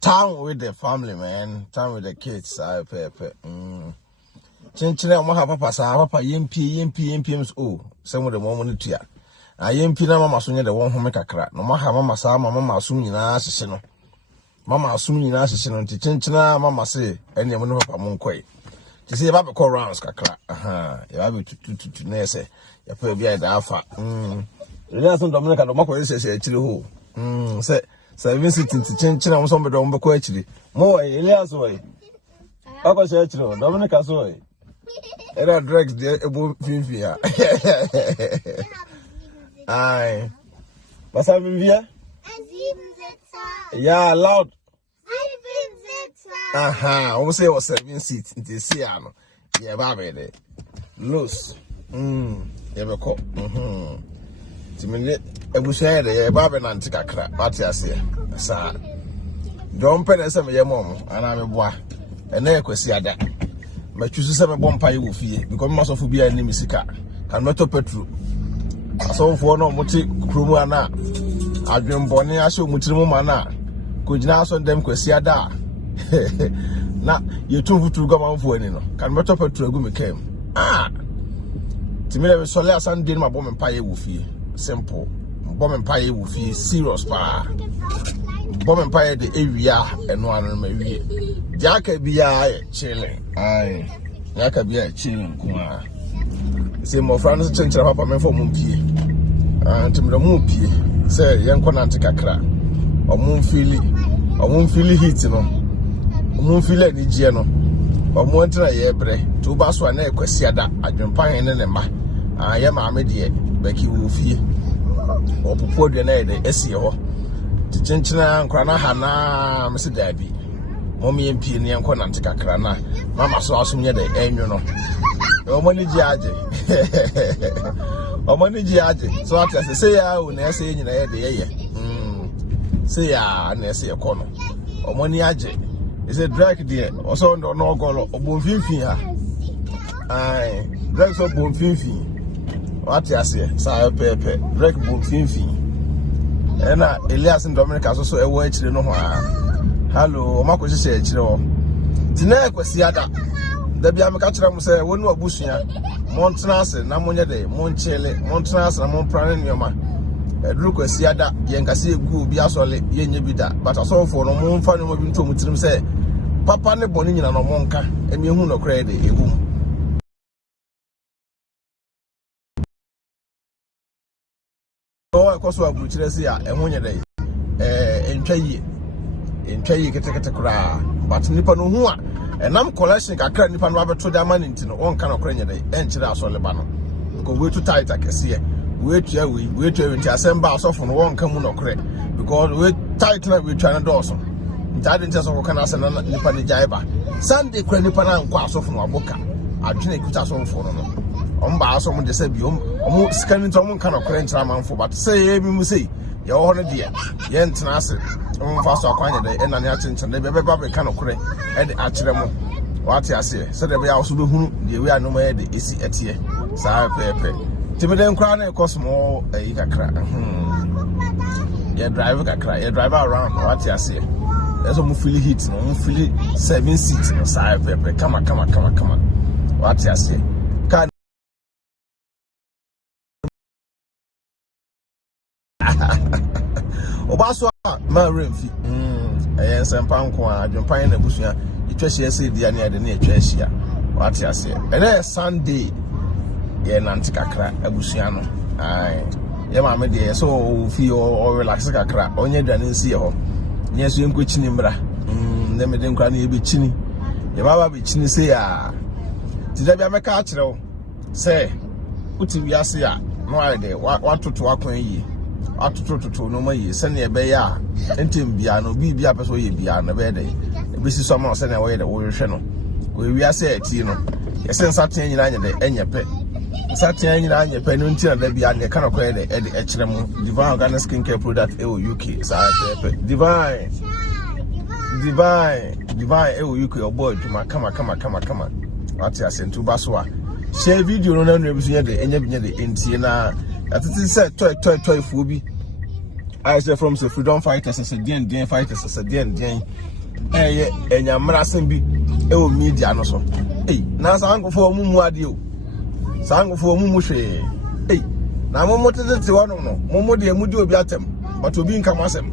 Time with the family, man. Time with the kids. I pay. Chinchina mo papa sa papa yempi oh. Some of the moment to ya. I yempi na mama so the one who make a crack. No maha mama sa mama assume nyina asese no. Mama assume nyina asese no. Chinchina mama say any mo papa mo nkoi. Ti say ba be call rounds kakra. Aha. Ya ba to na say. Ya pa bia da afa. Really some Dominica do makwa say actually ho. Say 7 sitting to chinchina mo so be do mo ko actually. Mo Elias way. Papa say actually Dominica so way. Era drugs there ebo finfia. Aye. Was haben wir? 7 Ja, laut. 7 Aha,我们说我 7 seats, inte se ano. Ja, ba be de. Los. Ja be ko. Timene ebushia de ya ba be na ntika kra. What ya say? Sa. Don pene se me yemom, ana me boa. Ena ekwesi ada. Ma choose se me bompa ye wo fie because me so fo bia ni misika. Kan meto petrol. So for no muti krumu ana adwenbone ahye omutirimu mana ko gina so dem kwasi ada na yetu futu gamanfo ani no kan meto petrol gu mekem timile we sole asan din ma bom mpa ye wo fie simple bom mpa ye wo fie serious pa bom mpa ye de ewia eno anu ma wie jaka bia chilling jaka bia chilling kuma say mo friends chenchira papa me for mumpie antimra mumpie say yenko nante kakra omum feel heat no omum feel anigye no omo ntra ye bre to ba so na ekwasi ada adwenpahene ne ma ye maame de Becky wo fie opopo de na ye esi ho chenchira nkra na hana me se dabi mom yempie ne yenko nante kakra na mama so asomye de enyo no omani jiaje omani jiaje so ati say ya o na say nyina ye de ye say ya na say ekono omani aje is a drag there also no ogolo obonfinfin ha drag so bonfinfin what ya say sa pepe drag bonfinfin ena Elias in Dominica so ewo akire no ho hello omako se akire ho tina ekwasi ada da bia me ka kire mo say wonu abusua montrance na monye de monchele montrance na monprane nyoma eduru kwasi ada yenkase egu obi asole yenye bida but asofo no monfa no bi ntom tirim say papa ne boni nyina no monka emi hu no kra de egum o ekoso abuchire say a ehunye de entwayi kete kra but nipa no hu a enam collection kakra nipa no abeto da man ntino won kan okra nyede enchire asole ba no ko we too tight akese we tua we tua nti asemba asofo no won kan mu no kre because we tight na we twa na doso ntade nti asofo kan asena nipa ne jaiba Sunday kra nipa na nkwa asofo no aboka adwene kuta asofo no omba asom de se bi omo scan nti omo kan okra nchira manfo but say e bi mu say ye wo no de ye ntena ase omo fa so akwanya de ena ne achenchen de be ba kan okra e de akire mo wati ase se de be ya so be hunu de we anom e de esi etie sa pepe timeden kra na ekosmo e kakra ye drive kakra ye drive around wati ase eso mu feel heat no mu feel 7 seats no sa pepe kama wati ase kan obaso ma remfi ayen sempa nko adwenpan na busua itwahye ese dia ne ade na etwahye wati ase ene Sunday ye nanti kakra abusua no ye ma me de so fi o relax kakra onye dwane nsi ho nye so enko chini mbra ne me de nkra na ye be chini ye baba be chini se ya ti da bia meka akire wo se uti wiase ya no ade watoto akwan yi atototo no mayi se ne ebe ya entem bia no bibia peso ye bia na be de ebisi so ma se ne wo ye de wo hwe no ko wiase ati no ye se nsaten nyina anye de enyepe nsaten nyina anyepe no ntina da bia ne kana ko ye de ekire mu Divine Organic Skincare Product UK sa pepe Divine UK obo aduma kama wati asentu baso a share video no na ebisu ye de enye binye de entie na atiti se toy fuo bi I say from the freedom fighters as a DN fighters as a DN. And your marasimbi, oh, media no so. Hey, now sang for Mumuadio. Sang for Mumushe. Hey, now Momoted to one no, Momo de Mudio Biatem, but to be in Kamasem.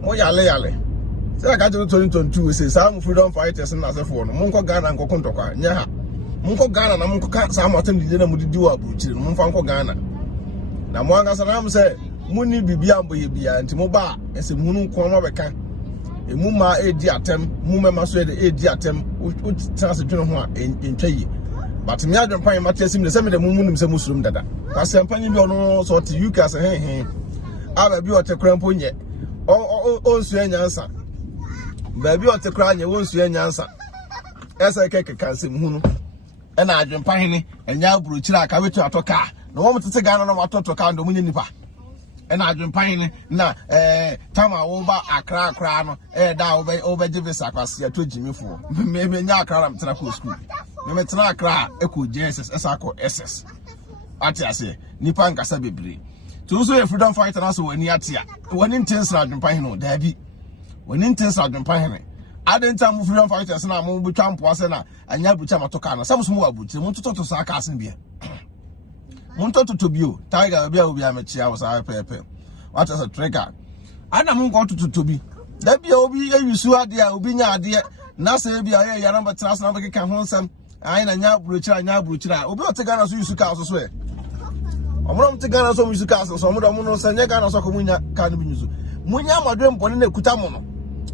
Moyale. Say I got to 2022, say some freedom fighters and as a phone, Munko Ghana and Kokontoka, Yaha. Munko Ghana and Munko Sam attended dinner with the Dua Buchi, Munfanko Ghana. Now Mwanga Sanam said, Muni Bibiambo Yibia and Timoba, and say Munu Kwamabeka. A mumma a diatem, mumma must say a diatem, which tells a general in Chay. But me, I don't find my testing the same the moon is a Muslim dada. Because I'm paying you no sort to you, Cass, hey, I will be at a crampon yet. Oh, Swan answer. Baby, at the crown, you won't see any answer. As I can see Moon. And I don't find and now Bruchilla, I wait to a car. No one to take on my total count of Munipa. And I don't find na Tama over a crown, down over Davis, I was here to Jimmy for. Maybe now cram to school. Maybe it's not cry, echo Jesus, as I call SS. I say, Nipanga Sabibri. To so if we don't fight us when Yatia, when intense Sergeant Pino, Debbie, when intense Sergeant Pine. I didn't tell freedom fighters now, Mumbu Champ was and Yabuchama Tokana, some small boots, and want to talk to sarcasm beer. Munto to you, Tiger will be a mature was our paper. What is a trigger? I don't want to be. That be obi you sua dear, Ubinia dear, Nasa be a number trust number can hold some. I ain't a brucha. Obi take us use to castle swear. I'm not taking us on music castle, so Muno Sanyagan or Socomunia can be used. Munya, my dream, Ponine Kutamono.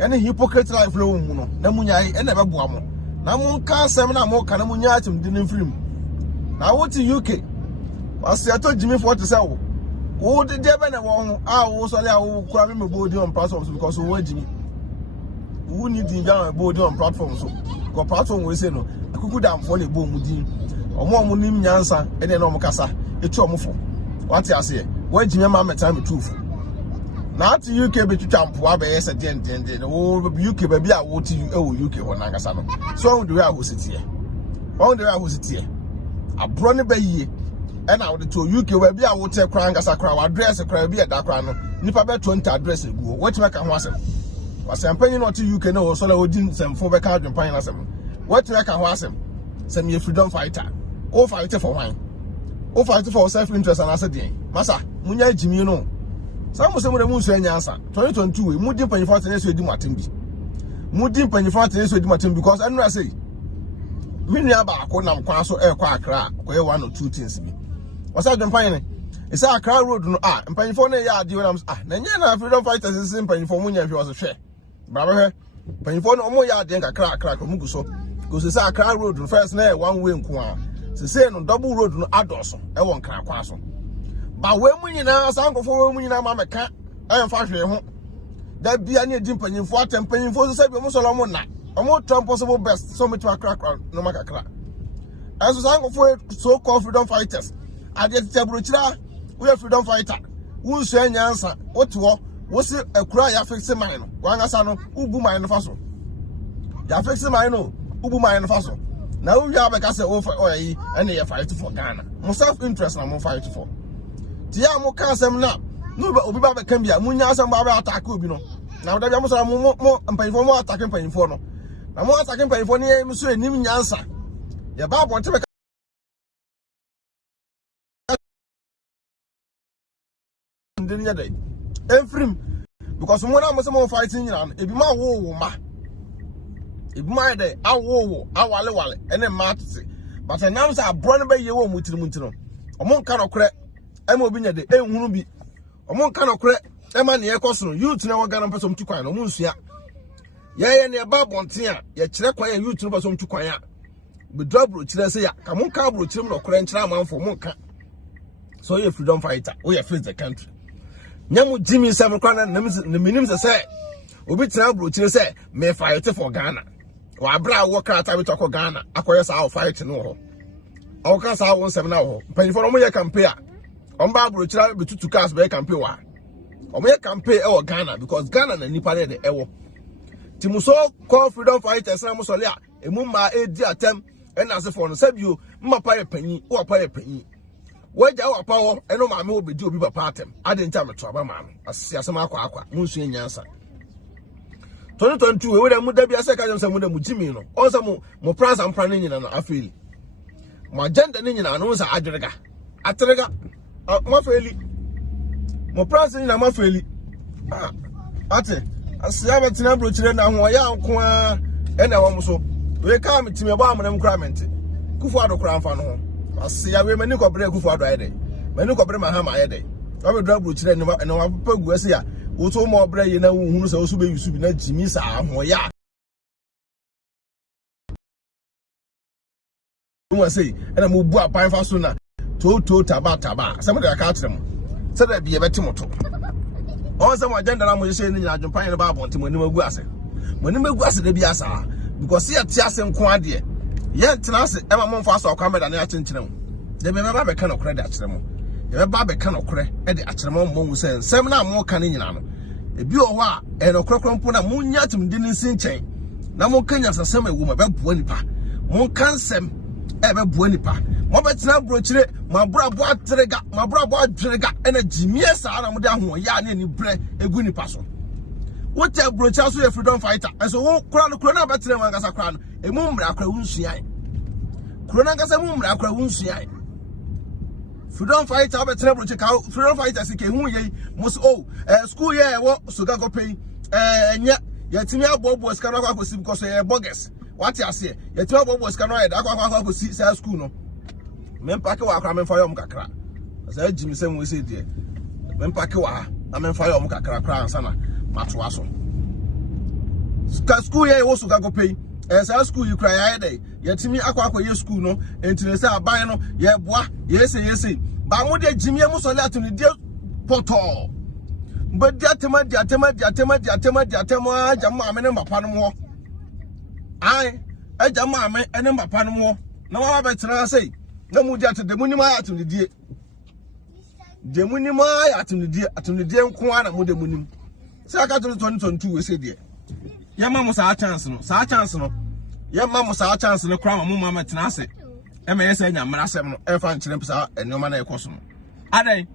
Any hypocrite like flow, Muno, Namunya, and never Guamo. Namunka, 7 more Canamunia, didn't film. Now, what's the UK? I told Jimmy for to sell. Oh, the Devon, I was allowed to have a body on platforms because of what Jimmy. Who need the young body on platforms? Because platform we say no, I could go down for the boom with him. Or more money, Yansa, and then Omocasa, a chomofo. What I say, where Jimmy Mamma time the truth. Now to UK, but you jump, Wabe, a dent, and the old UK baby, I will to you, UK or Nagasano. So on the way I was it here. On the way I was it here. A brony bay. And I would to UK where be I would take crying as a crowd address a crowd be at that crown. Nipa 20 address go. What make a was him? Was I'm paying not to UK no, so I would didn't send for back out and pine as him. What make a was him? Send me a freedom fighter. Oh, fighter for wine. Oh, fighter for self interest and I said, Massa, Munya Jimmy, you know. Some was some of the moon saying answer. 2022, Moody Penny Fortin is with Martin. Moody Penny Fortin is with Martin because I know I say, Minyaba, Konam Quaso air quack, where 1 or 2 things me. Was I finding? It's a crowd road no and paying for a yard. Then you freedom fighters is simple for money if you was a share. Brother, paying for no more yard, then a crack Muguso. Because it's a crowd road first near 1 way in Kwa. To say no double road no adults, I won't crack quasso. But when we now, some for when we now, Mamma cat, I am fashion home. That be any dim penny for 10 penny for the same Mussolomona. A more time possible best, so much my crack, no matter crack. As was I'm for so called freedom fighters. I get the bruchra, we are freedom fighter. Who's saying answer? What war? Was it a cry affixing mine? One asano, Ubu mine faso. The affixing mine, Ubu mine faso. Now we have a castle over OE and they are fighting for Ghana. More self interest, I'm more fighting for. Tiamo can't say now. No, but Ubiba can be a Munya and Baba attack, you know. Now that I'm more and pay for more attacking paying for no. I'm more attacking paying for near Monsieur Nimi answer. The Bob want to make every because when I'm some fighting, it be my war, ma. It my day, our war, our wale, and then Marty. But I now say, I brought by your own with the Muntino. A monk cannot crack, and will be a day, and won't be. A monk cannot crack, and man, your costume, you to never get on some to quiet, no Musia. Yea, and your bab on tea, yet check why you to some to quiet. But drop root, let's say, come on, carbon, chim or cranch man for monk. So you're freedom fighter, we have faced the country. Nyamu Jimmy Samukan the minimum say, Ubi Travel say, may fight for Ghana. Or a bra work out of Toko Ghana, acquires our fight to know. Our cars are 1 7 hours. Pay for no compare. On Barbara travel between 2 cars by compare. Or may compare our Ghana because Ghana and Nipane the Ewo. Timuso call freedom fighters and Musolia, a mumma a dear attempt, and as a phone said you, Mapa penny or pay a penny. waja wa pawo eno maame obedi obi papa atem ade nta meto aba maame asiasem akwa munsu enyansa 2022 we dem da bia se ka jom se mu da mu jimi no onsa mu pransa mpra ne nyina no afeli mo agenda ne nyina no nsa adwerega aterega mo afeli mo pransa nyina mo afeli ate asia betina brochire na ho ya nko a ena wo so we ka metime ba amnem kramente kufu ado kra mfa no ho asia we mani kobre kufu ado ayede mani kobre ma ha ma ayede wa be dra brochire ne wa pagu ase ya wo so mo obre ye na wo hunu se wo so be yusu bi na jimi sa ho ya wo say ena mo bu apan fa so na to taba se mo da ka atrem se da bi e beti moto on se mo agenda na mo se ni nyina dwempan ne ba abonte mo ni magu ase da bi asa because ye ti ase nko ade ye tena ase e ma mo mfa so akwa meda na ya chenkyerem de be ba be ka no kre de akyerem ye ba be ka no kre e de akyerem mo mu se nsem na mo ka ne nyina no ebi o wa e no krokro mpo na mo nya tim de nsin chen na mo kanya sasem ewu ma be boa nipa mo kansem e be boa nipa mo be tena brochire ma brabo atrega ena jimie sa na mo de ho ya na ni bre egu nipa so what a brocha so a freedom fighter and so wo kura no na betre man kasa kura no emu mra kura wunsuan kura na kasa mu mra kura wunsuan freedom fighter betre brocha ka freedom fighter sike hu ye mos school ye wo sugar go pay nya yatimi abobo ska no akwa si because ye bogus what you say yatimi abobo ska no ye da akwa si sa school no mempa ke wa akwa memfa yom kakra sa jimi sem we say die mempa ke wa na memfa yom kakra kra sana matwa so school ye wo so ga go pay sa school you cry ya dey yetimi akwa ye school no entine say aban no ye boa ye say ba mo de jimi mo so le atuni de poto but dia tema jama ame ne mapa no mo ai jama ame ene mapa no mo na wa betena say na mu dia te de mu ni ma atuni die atuni die nko ana mu de mu ni say aka 2022 we say there ya ma mo sa chance no ya ma mo sa chance no kra mo mama tena ase e me yesa nya mra asem no e fa nkyere pisa enoma na ekoso no adai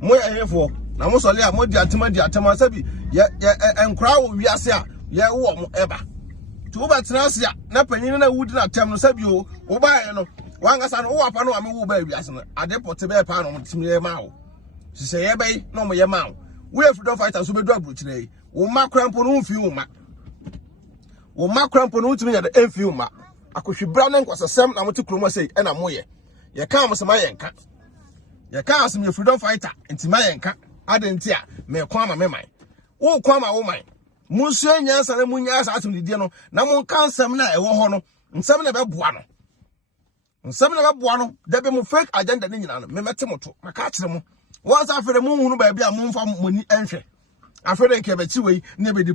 mo ya hefo na mo sole a mo di atema sabi ya enkra wo wi ase a ya wo mo eba to ba tena ase a na panyin na wudi na tem no sabi o wo ba ye no wanga sa no wo apa no ame wo ba wi ase no ade pote be pa no mo timye ma wo sise ye bai no mo ye ma wo we freedom fighters so be do abrochire wo makrampo no mfi wo ma wo makrampo no ntimi ya de emfi wo ma akohwebra na nkwasasem na mote kromo sei e na moye ye ka amsema ye nka ye ka asem ye freedom fighter ntima ye nka adenti a me kwa ma me man wo kwa ma wo man munsu enyansa na munya asa atum didie no na mon kansem na ewo ho no nsem na beboa no da be mo fake agenda ni nyina no me mete moto maka kire mo once afere mo hunu ba bia mo mfa moni enhwe afere nke be chiwei na be di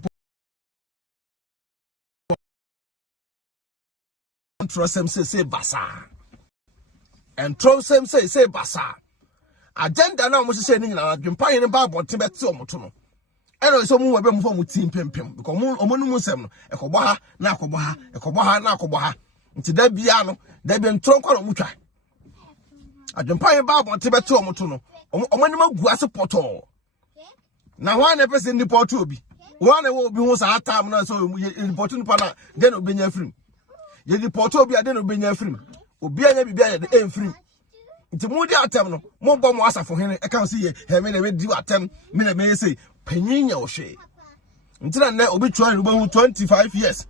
trosem say basa and trosem say basa agenda na mo hye ni nyina adwempa yen ba abonte bete omoto no eno so mu we be mo fa mo team pempem because mo omonu mu nsem no ekobọ ha na akobọ ha nti da bia no da bi ntronko no mutwa adwempa yen ba abonte bete omoto no omani magu ase poto na ho na pese ni poto obi ho na wo obi ho sa atam na so report ni pa na den obenya film ye report obi ade no obenya film obi anya bibia ye de enfrim nti mu di atam no mo bọ mo asafo hene e kan se ye he me na me di atam me na me say panyinya o hwe nti na obi twa no bo 25 years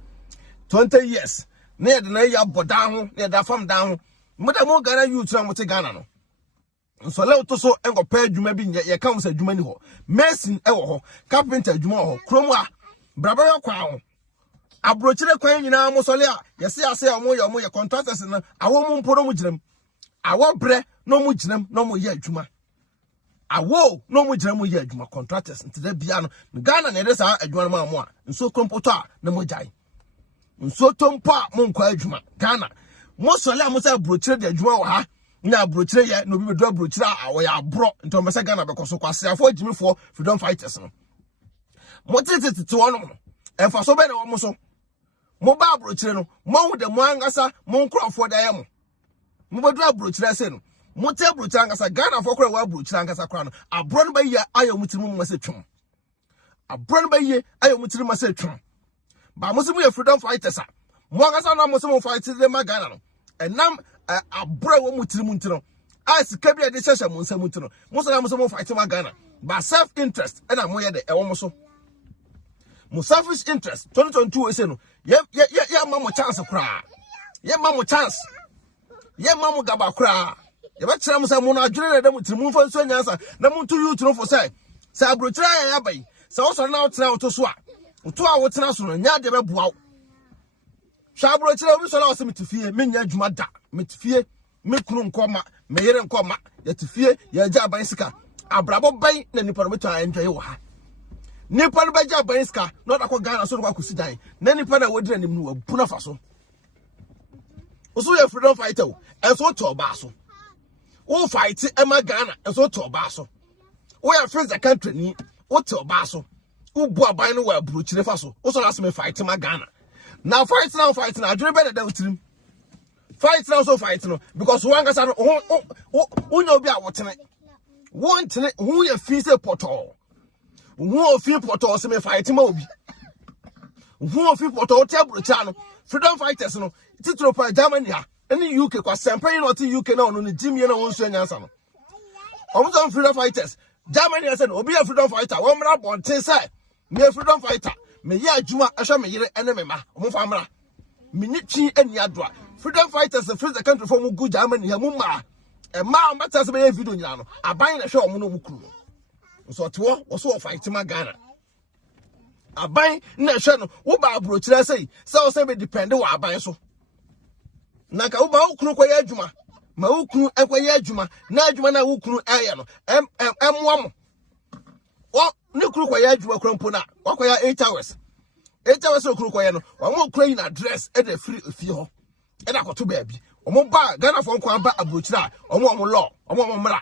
20 years na ye de na ya bodan ho na da fam dan ho mo da mo Ghana youth na mo te Ghana no nso le to so engo pa adwuma bi ye kan se adwuma ni ho mason e wo ho carpenter adwuma ho kromo a braba ya kwa ho abrochire kwan nyina mo sole a yese ase a mo ye contractors na awo mo mporo mo giram awo bre no mo giram no mo ye adwuma awo no mo giram mo ye adwuma contractors ntida bia no Ghana na de sa adwuma no mo a nso kompoto a na mo jai nso tompo a mo nkwa adwuma Ghana mo sole a mo sa abrochire de adwuma wo ha na abrochire ye no bi be do abrochire a wo ya abro nto mo sa Ghana be koso kwase afo agimifo freedom fighters no mo tete to wono enfa so be na wo mo so mo ba abrochire no mo hu de mo angasa mo nkrofo da ye mo be do abrochire se no Mote bruchanga sa Ghana for wa bruchanga sa crown. A brun by ye ayo mutimu masetrum. A brun by ye ayo mutimu masetrum. Ba musimu ye freedom fighters. Mwanga sa na musimu fighters de Ghana. And nam a bro mutimu ntino. As kabia de session munsamu ntino. Musimu fighting Ghana. But self interest and I'm where the ewomoso. Mo selfish interest 2022 we say no. Yeah mama chance kra. Yeah mama chance. Yeah mama gaba kra. You bet some say mo na adwene na dem timu fa so nyansa na mo to you to for say abrochira ya bai say also na otena to so a to a wotena so no nya de be boa sha abrochira obi so na o se metifie menya adwuma da metifie mekunu nkoma meyere nkoma ya tifie ya ja ban sika abrabo ban na nipa no beto enjoy wo ha nipa no beja ban sika no da ko Ghana so kwa kusi dan na nipa na wodira nim no abuna fa so oso ya freedom fighter o enso to ba so who fight Emma Ghana and so to Basso. We are friends the country ni what to Basso. Who bought by no well brooch the faso. Also ask me fight Emma Ghana. Now fight now. I dream better than him. Fight now so fight no because one gets out who know be out what tonight. One tonight who you feel a portal. Who feel portal so me fight him obi. Who feel portal table channel. Freedom fighters no. Titro pa Germany. Any UK kwa sempe not UK now no ni Jimmy na won so nyansa no. Omo freedom fighters. Germany say no obi a freedom fighter. Wo mra bonten say me freedom fighter. Me ye adwuma ahwa me yere ene me ma. Omo fa mra. Me ni twi ani adoa. Freedom fighters free the country from good Germany ha mu ma. E ma mbata se be video nyina no. Aban na hwe omo no mu kuru. So to wo so fight ma Ghana. Aban na hwe no wo ba abrochira say say be depend wo aban so. Naka uba ukunu kwa yajuma ma ukunu ekwa yajuma na ajuma na ukunu aya no emwam wo ne kunu kwa yajuma krampo na wakwa ya 8 hours ukunu kwa ya no wa mo kura ina address e da free ofie ho e da koto baabi omo ba Ghana fo nkwa ba abrochira omo law omo mra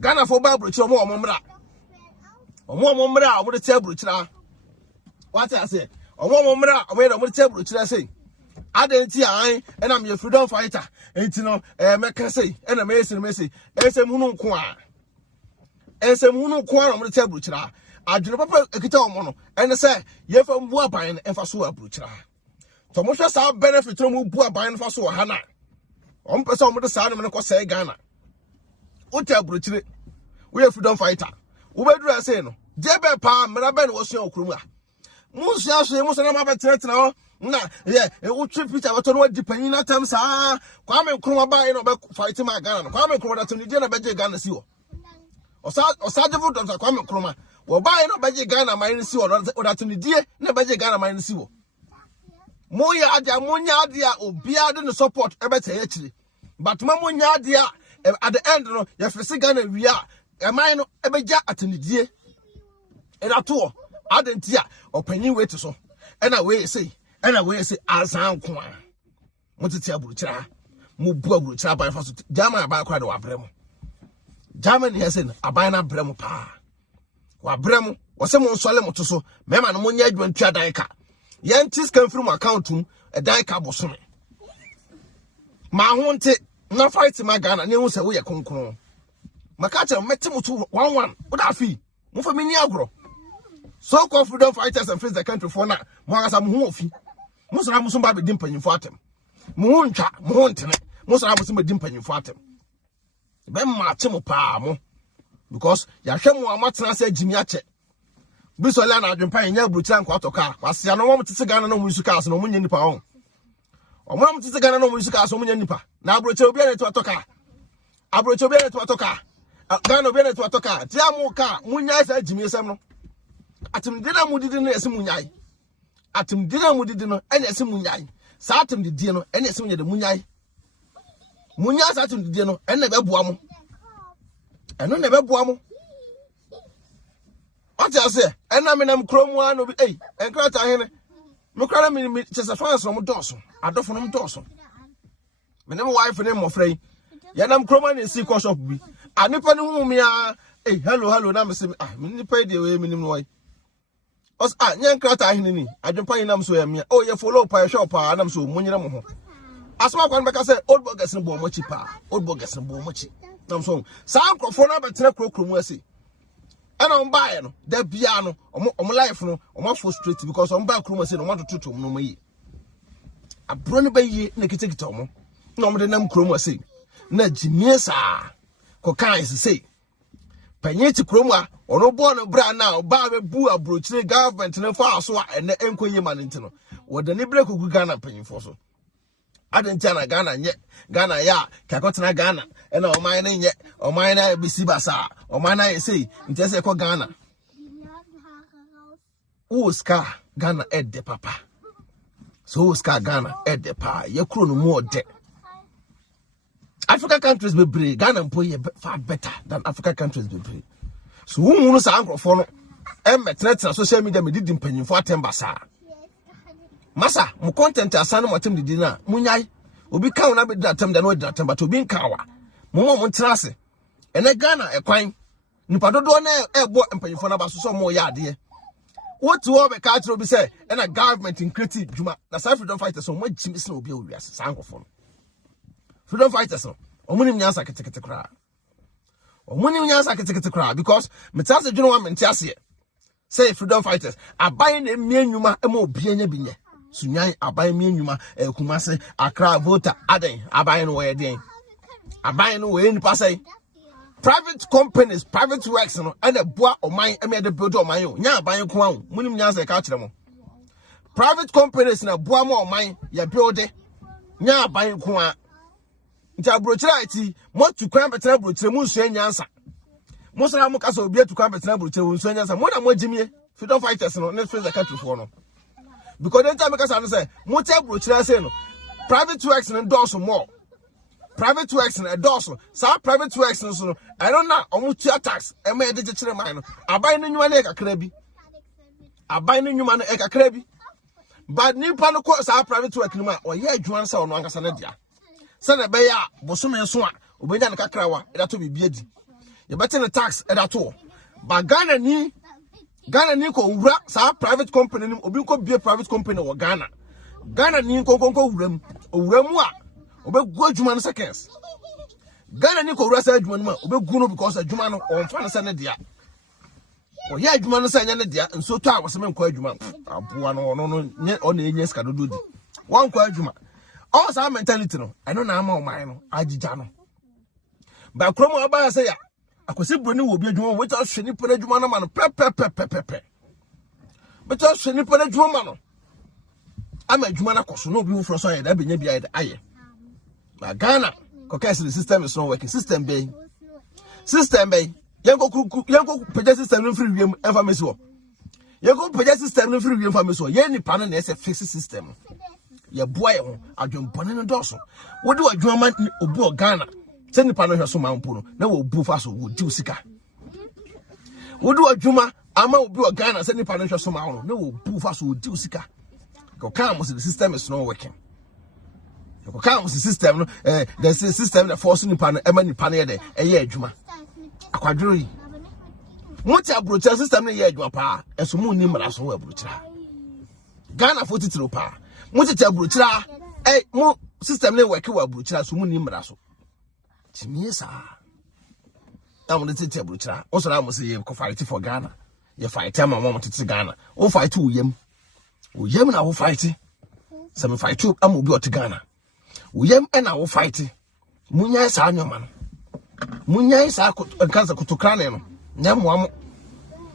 Ghana fo ba abrochira omo mra omo de te abrochira what I say omo mra omo de te abrochira say Adenti I and I'm your freedom fighter. And you know, make say, and a mason message, and some who qua. And some who qua on the table. I do not a guitar mono, and I say, ye from Wabine and Fasua Brutra. Tomosha saw benefit from Wabine Fasua Hana. On person with the sound of the say Ghana. Uta Brutri, we are freedom fighter. Who I say no? Jebe Palm, Meraben was your cruma. Musa, Musa, now. Na we trip picture we to no depending na time sa kwame nkruma ba e no be fight ma Ghana kwame nkruma that ni dia na beje Ghana si wo osa devo doctor kwame nkruma wo ba e no beje Ghana man si wo that ni dia na beje Ghana man si wo mo ya adia mo nya adia obia de no support e be tey akiri but mo nya adia at the end no ya fese Ghana wi a e man no e beja atenidie e da to adentia opanyin wait so and we say asan kwa motete abruchira mo bu abruchira ban fa so German aban kwa de wa brem German here say aban na brem pa wa brem wo se mo nsole mo to so mema no mo nya adwantua dan ka ye ntis kan from account um e dan ka bosome ma ho nte na fight ma Ghana ne hu se wo ye konkron maka cha meti mo to 11 wo da fi mo fa mini agro so called freedom fighters and face the country for now mo asa mo hu ofi Musra musumba be dimpanyin for atem. Muhuncha, muhuntene. Musra musumba dimpanyin for atem. Be match mo pa mo. Because ya hwe mo amatena se Jimmy ache. Bisola na adwempa nya bruchira nkwa toka. Kwase no mo tete Ghana no mo isu ka so no mo nya nipa ho. Omo mo tete Ghana no mo isu ka so mo nya nipa. Na abroche obi na to toka. Abroche obi na to toka. Ghana obi na to toka. Ti amu ka munya sa Jimmy sem no. Atem de na mudidi na ese munyai. Atem dina mudidi no ene ese munyai sa atem didi no ene ese munyade munyai munya sa atem didi no ene beboa mo eno ne beboa mo ati ase ena menam kromu ano bi enkrata hene me kwara me chese fans no doso adofo no doso menam wife ne mofrei ya nam kromu na si shop bi anipa ne hu me a hello na me se nipa de we minim no os nyan krata hene ni adwempa yinam so ya me ye follow pa shop pa nam so munyira mo ho asma kwan beka say old bogus no bo mochi pa old bogus no bo mochi nam so sa ankrofo na betena krokromu ase ana on bae no da bia no omo life no omo frustrate because on ba kromu ase no want to tutum no mayi abro ne bayi na kitekita omo na omo de nam kromu ase na jimie sa ko kan say panyeti kromu a ono bo no bra na oba be bu abrochire government ne fa so a ene enkonye manenti no woda ne bre kogu Ghana panyimfo so Adentana Ghana ya kakotena Ghana ena oman na bisi basa oman na say ntese ko Ghana Uska Ghana de papa so Uska Ghana de pa ye kro no mu ode African countries be brave Ghana mpo ye far better than African countries be brave so wunu sa ankrofo no metreta social media me didi mpanyimfo atembasa Masa, mu content asane motem didi na munyai obi kan na be datam da no datam but obi nkawa mo ntrase ene Ghana ekwan nipa dodo na ebo empanyifo na baso so mo ya ade wotu wo be ka tro bi say ena government in creative juma na South freedom fighters so mo jimi se obi owiase sankofo no freedom fighters no omunim nyansa ketekete kra because metase dwuno wa mentiase say freedom fighters aban na emie nwuma ema obi anya binye Sunyai abai mi nyuma Kumase Accra voter aden abai no we den abai no we nipa say private companies private works no and the boa oman e me de build oman yo nya abai ko an munim nya say ka kire mo private companies na boa mo oman ya build nya abai ko an nta brochira ati mo tu kwan betena brochira mu nso nyansa mo sra mo kasa obi atu kwan betena brochira mu nso nyansa mo na mo jimie freedom fighters no next phase the country for no because then time because I say motel brochira say no private works and endorse more private works and endorse so private works no I don't know omo tua tax e ma de chire man no abai no nyuma na e kakra bi but nipa no ko so private work no ma o ye adwan sa ono ankasa na dia se na be ya bosome so a obenya na kakra wa e da to bibia di ye bete na tax e da to but Ghana ni ko wura sa private company nim obi ko bie private company wo Ghana ni ko wuram owuram a obegu adwuma no seconds Ghana ni ko wura sa adwuma no ma obegu no because adwuma no on fa na sa ne dia o ya adwuma no sa nya ne dia nso to a woseme nko adwuma aboa no nye ona enye ska dodo di wan ko adwuma all sa mentality no eno na ama o man no agija no ba kromo aba say ya akwese broni wo bi adwuma wo ta hweni pere adwuma na ma no pe beto hweni pere adwuma ma no ama adwuma na koso no bi wo fro so ya da benya bia ya aye na Ghana because the system is not working system bay yanko page system no free wiem information wo yanko page system no free wiem information wo ye nipa no na ese fix system ya boa ye ho adwempone no doso wo de adwuma obi o Ghana se nipa no hweso mampo no na wo bu fa so wo di usika wo de adwuma ama obi o Ghana se nipa no hweso mampo no na wo bu fa so wo di usika ko kan mo the system is not working ko kan mo system no the system that force nipa no ema nipa no ye de eye adwuma akwaduro yi muti abrocha system no ye adwuma pa eso mu ni mra so wo abrocha Ghana for titiro pa muti abrocha mu system no work wo abrocha so mu ni mra so Chimiesa. I'm going to tell you, also, I must say, you fight for Ghana. You fight time, I want to Ghana. Oh, fight to Yem. Oh, Yem and I will fight. Some fight to Amu to Ghana. Oh, Yem and I will fight. Munya is our man. Munya is our cancer to Cranium. Namu.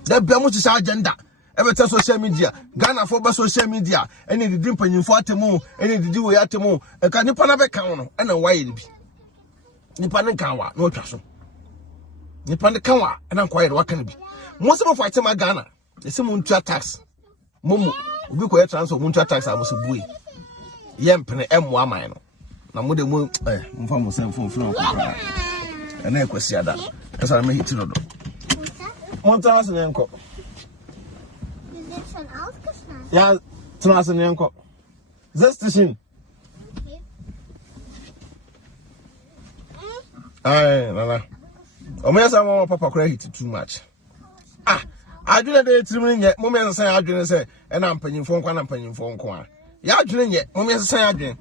That Bemus is our agenda. Every time social media, Ghana for social media, any the drink in Fortemo, any the do at the mo, and can you panabe count and a wide be. Nipa ne kanwa no twaso nipa ne kanwa na quiet what can be most of fight ma Ghana they say muntua tax momu obi ko transfer muntua tax amoso bui yempene emo aman no na mo de mo mfa mo sem fon fon ko na ekwesi ada esa me hiti no do monta was ne enko ja tnas ne enko zestishin Aye, nana. Omesa mama papa kura hit too much. Adwene de tirim nye, momesa san adwene se e na mpanyimfo nkwa na mpanyimfo nkwa. Ya adwene nye, momesa san adwene.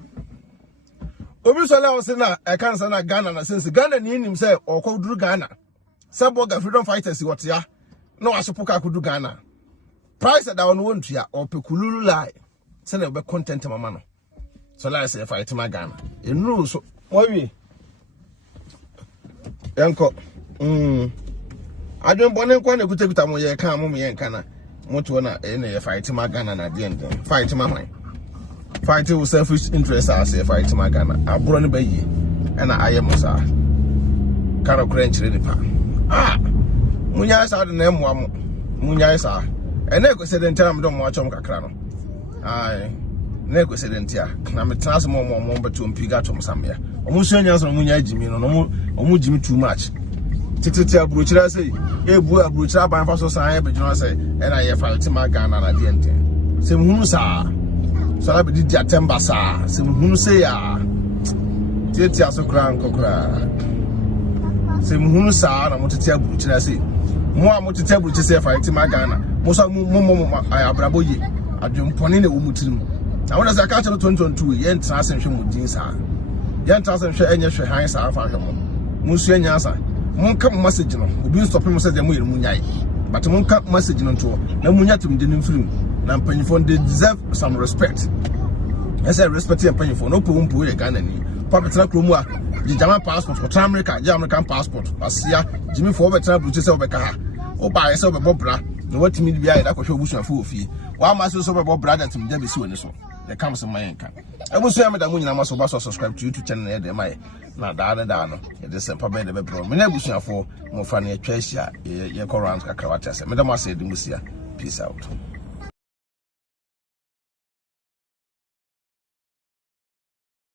Obi so la say na e kan say na Ghana na since Ghana ni nim say okoduru Ghana. Saboga freedom fighters what ya. No asopoka kodu Ghana. Price that one won't ya or pekululu lie. Say na be content mama no. So la say fight ma Ghana. E no so obi. Yanko. Adwenepahene kwa na kuta mo ye kan mo ye nka na. Moto na e na ye fight ma Ghana na de ndem. Fight ma hwan. Fight with selfish interest as a fight ma Ghana. Abro ne bayi. E na aye mo sa. Karo kra nchire nipa. Munya sa de na mo am. Munya sa. E na ko se de ntara mo do mo achom kakra no. Ai. Na ko se de ntia. Na me trans mo beto mpiga tom samya. Omo so nya so munya jimi no omo jimi too much. Tititi abrochira say ebu abrochira ban fa so san e be jino say e na ye fight ma Ghana na de ente. Se muhunu sa. So la be di Atemba sa. Se muhunu say ya. Titi asokra nkokra. Se muhunu sa na motiti abrochira say mo a motiti abrochira say fight ma Ghana. Mo so mo abraboye. Adwenepahene na wo mutirim. Na wona say ka chero 2022 ye ntra se hwe modin sa. Ye ntra se hwe enye hwe han sa afa hwe mo. Mo su anya sa. Mon come message no obi stop him say dem yere munyai but mon come message no to na munya tum de nimfrim na mpanyifo they deserve some respect. I say respect mpanyifo no pompo ye Ghana ni papa tena kromu a German passport for America American passport asia Jimmy for betra bruche say obeka ha o ba ye say obebo bra no watimi bia ye da kwhwe obusuafo ofie wa ma so obebo bra that tim de be si woni so the comes in my enka ebusu ya me da munyina maso ba so subscribe to YouTube channel de mai na da no ye de sempa be de be bro me na busuafo mo fa na atwa hia ye correct kakra wata se me da ma se de musia peace out.